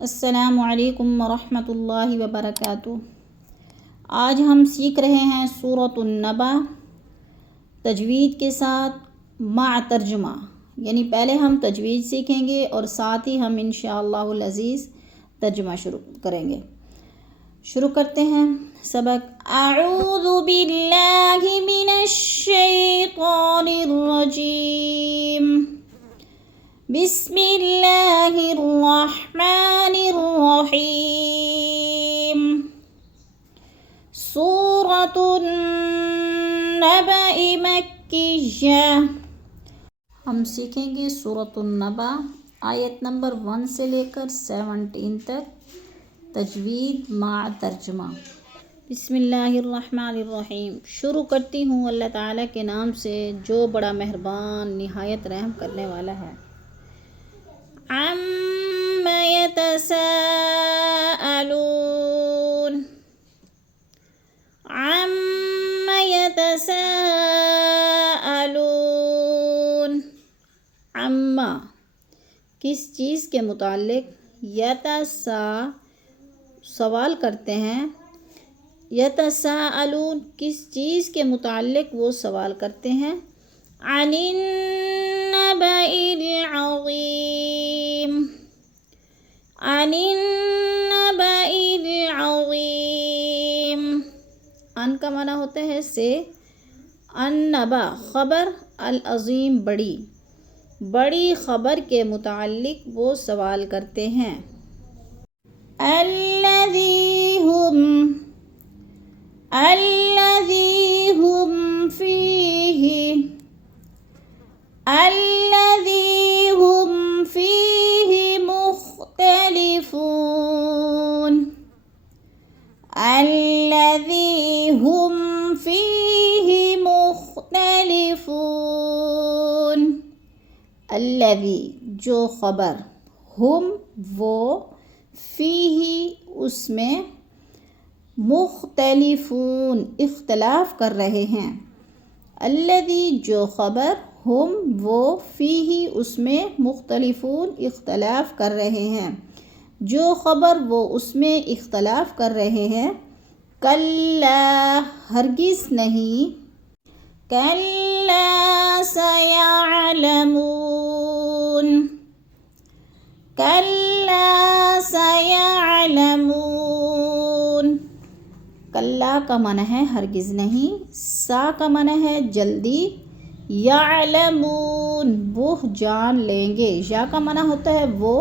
السلام علیکم ورحمۃ اللہ وبرکاتہ۔ آج ہم سیکھ رہے ہیں سورۃ النبا تجوید کے ساتھ مع ترجمہ، یعنی پہلے ہم تجوید سیکھیں گے اور ساتھ ہی ہم انشاءاللہ العزیز ترجمہ شروع کریں گے۔ شروع کرتے ہیں سبق۔ اعوذ باللہ من الشیطان الرجیم، بسم اللہ الرحمن الرحیم۔ سورۃ النبأ مکیہ۔ ہم سیکھیں گے سورۃ النبا آیت نمبر 1 سے لے کر 17 تک تجوید مع ترجمہ۔ بسم اللہ الرحمن الرحیم۔ شروع کرتی ہوں اللہ تعالیٰ کے نام سے جو بڑا مہربان نہایت رحم کرنے والا ہے۔ عَمَّ يَتَسَاءَلُونَ، عَمَّ يَتَسَاءَلُونَ، عَمَّ کس چیز کے متعلق، سوال کرتے ہیں، یتساءلون کس چیز کے متعلق وہ سوال کرتے ہیں، عن النبأ العظیم، عن النبأ العظیم۔ ان کا معنی ہوتا ہے سے، النبأ خبر، العظیم بڑی، بڑی خبر کے متعلق وہ سوال کرتے ہیں۔ الذی ہم فیہ، الذی ہم فیہ مختلفون، الذی ہم فیہ مختلفون۔ الذی جو خبر، ہم وہ، فیہ اس میں، مختلفون اختلاف کر رہے ہیں۔ الذی جو خبر، ہم وہ، فیہ اس میں، مختلفون اختلاف کر رہے ہیں، جو خبر وہ اس میں اختلاف کر رہے ہیں۔ کلا ہرگز نہیں، کلا سیعلمون، کلا سیعلمون۔ کلا کا معنی ہے ہرگز نہیں، سا کا معنی ہے جلدی، یعلمون وہ جان لیں گے، یا کا معنی ہوتا ہے وہ،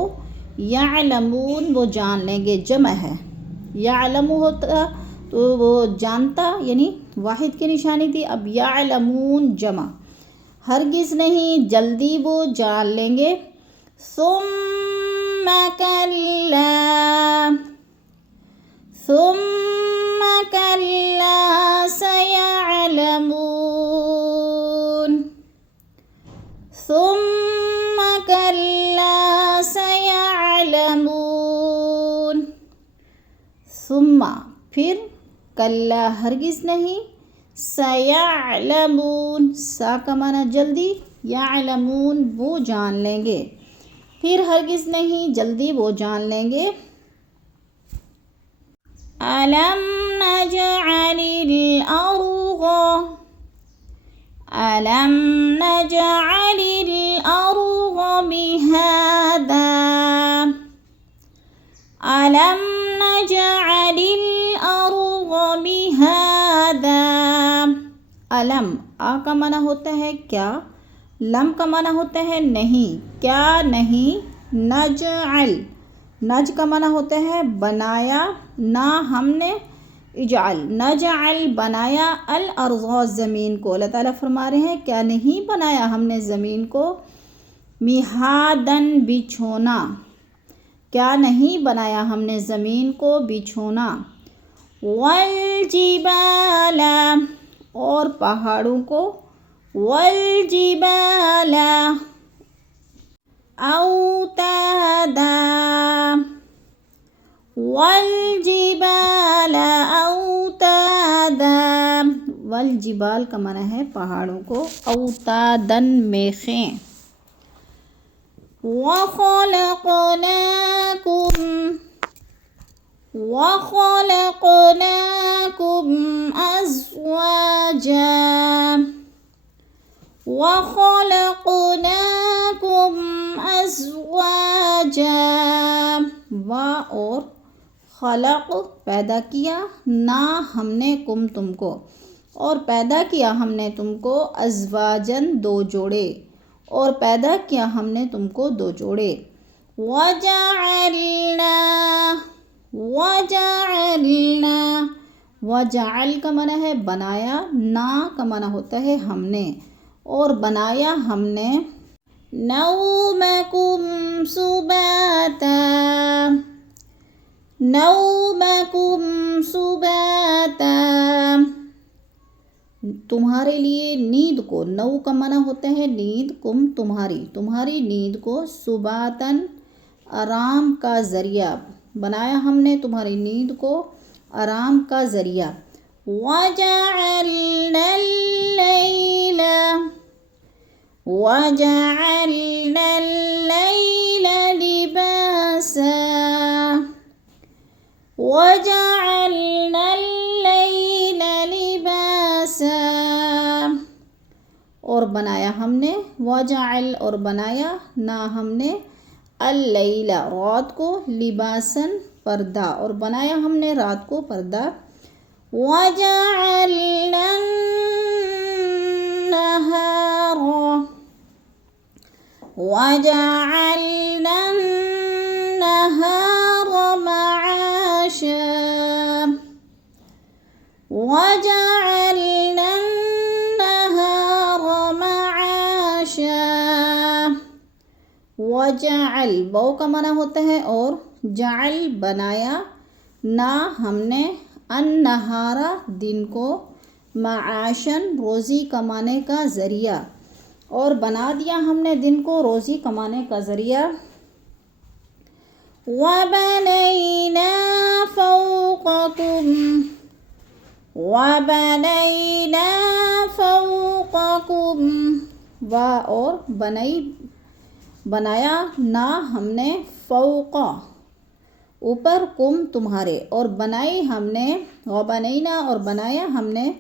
یعلمون وہ جان لیں گے، جمع ہے۔ یعلم ہوتا تو وہ جانتا، یعنی واحد کی نشانی تھی، اب یعلمون جمع، ہرگز نہیں جلدی وہ جان لیں گے۔ ثم کلا، ثم کلا سیعلمون، ثم کلا سیعلمون۔ ثم پھر، کلا ہرگز نہیں، سیعلمون سا کا معنی جلدی، یعلمون وہ جان لیں گے، پھر ہرگز نہیں جلدی وہ جان لیں گے۔ أَلَمْ نَجْعَلِ الْأَرْضَ، أَلَمْ نَجْعَلِ الْأَرْضَ مِهَادًا، أَلَمْ نَجْعَلِ الْأَرْضَ مِهَادًا۔ علم آ کا معنی ہوتا ہے کیا، لم کا معنی ہوتا ہے نہیں، کیا نہیں، نجعل، نج کا معنی ہوتا ہے بنایا، نہ ہم نے، اجعل نجعل بنایا، الارض زمین کو۔ اللہ تعالیٰ فرما رہے ہیں کیا نہیں بنایا ہم نے زمین کو، مہادن بچھونا، کیا نہیں بنایا ہم نے زمین کو بچھونا۔ والجبال اور پہاڑوں کو، والجبال اوتادا، والجبال اوتادا، والجبال کا معنی ہے پہاڑوں کو، اوتادن میخیں۔ وَخَلَقْنَاكُمْ وَخَلَقْنَاكُمْ أَزْوَاجًا وَخَلَقْنَاكُمْ أَزْوَاجًا اور خلق پیدا کیا نا ہم نے کم تم کو اور پیدا کیا ہم نے تم کو ازواجن دو جوڑے اور پیدا کیا ہم نے تم کو دو جوڑے وجعل کا معنی ہے بنایا نا کا معنی ہوتا ہے ہم نے اور بنایا ہم نے نومکم سباتا تمہارے لیے نیند کو نو کا معنی ہوتا ہے نیند کم تمہاری نیند کو سباتن آرام کا ذریعہ بنایا ہم نے تمہاری نیند کو آرام کا ذریعہ وَجَعَلْنَا اللَّيْلَ لِبَاسًا اور بنایا ہم نے وجعل اور بنایا نا ہم نے اللیل رات کو لباسن پردہ اور بنایا ہم نے رات کو پردہ وجعلنا النهار معاشا وجعل بو کا معنی ہوتا ہے اور جعل بنایا نا ہم نے النہارا دن کو معاشن روزی کمانے کا ذریعہ اور بنا دیا ہم نے دن کو روزی کمانے کا ذریعہ وَبَنَيْنَا فَوْقَكُمْ اور بنایا نا ہم نے فوق اوپر کم تمہارے اور بنائی ہم نے وَبَنَيْنَا اور بنایا ہم نے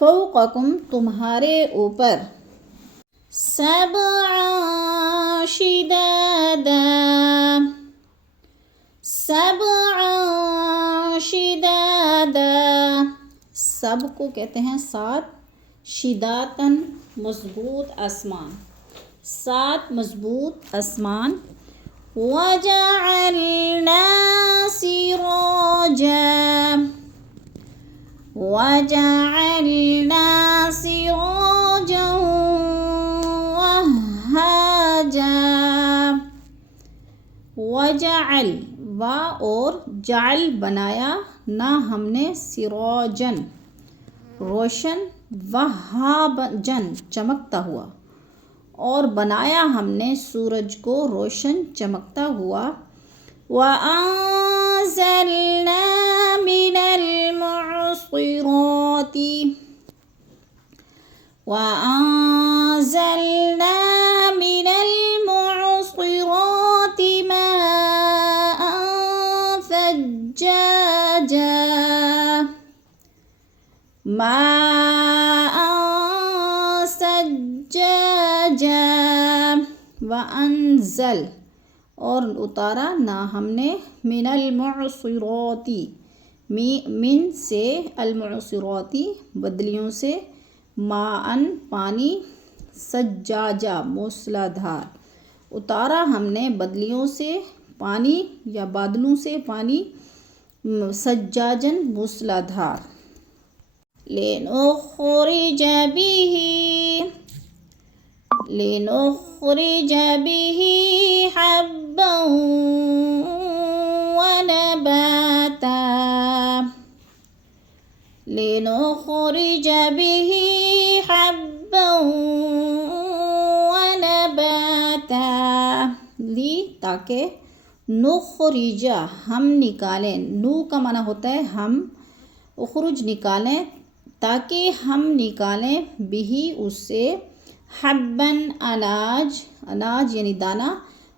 فوقکم تمہارے اوپر سبعا شدادا سب کو کہتے ہیں سات شداتن مضبوط آسمان سات مضبوط آسمان وجعلنا سراجا وهاجا وجعل اور جعل بنایا نا ہم نے سراجن روشن وہاجن چمکتا ہوا اور بنایا ہم نے سورج کو روشن چمکتا ہوا وَأَنزَلْنَا مِنَ الْمُعْصِرَاتِ ماء ثجاجا وَأَنزَل اور اتارا نا ہم نے من المعصرات من سے المعصرات بدلیوں سے ماء پانی سجاجا موسلادھار اتارا ہم نے بدلیوں سے پانی یا بادلوں سے پانی سجاجن موسلادھار لنخرج به حبا ونباتا لنخرج به حبا ونباتا تاکہ نخرج ہم نکالیں نو کا معنی ہوتا ہے ہم اخرج نکالیں تاکہ ہم نکالیں بھی اس سے حباً اناج یعنی دانہ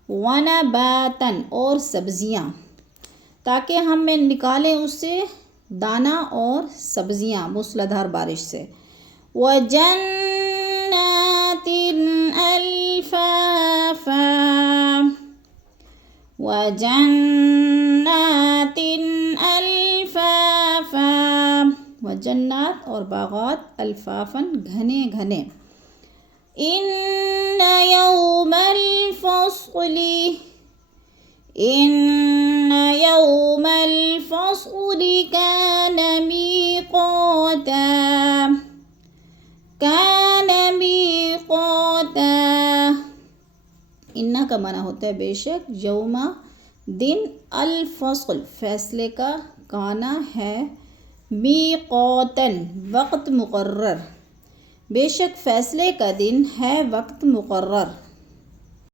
ونباتاً اور سبزیاں تاکہ ہم نکالیں اس سے دانہ اور سبزیاں موسلادھار بارش سے. وَجَنَّاتٍ أَلْفَافًا وَجَنَّاتٍ أَلْفَافًا وجنات اور باغات الفافاً گھنے گھنے. إِنَّ يَوْمَ الْفَصْلِ كَانَ مِيقَاتًا. اِنَّ کا معنی ہوتا ہے بے شک، یوم دن، الفصل فیصلے کا، کانا ہے، میقاتاً وقت مقرر، بے شک فیصلے کا دن ہے وقت مقرر.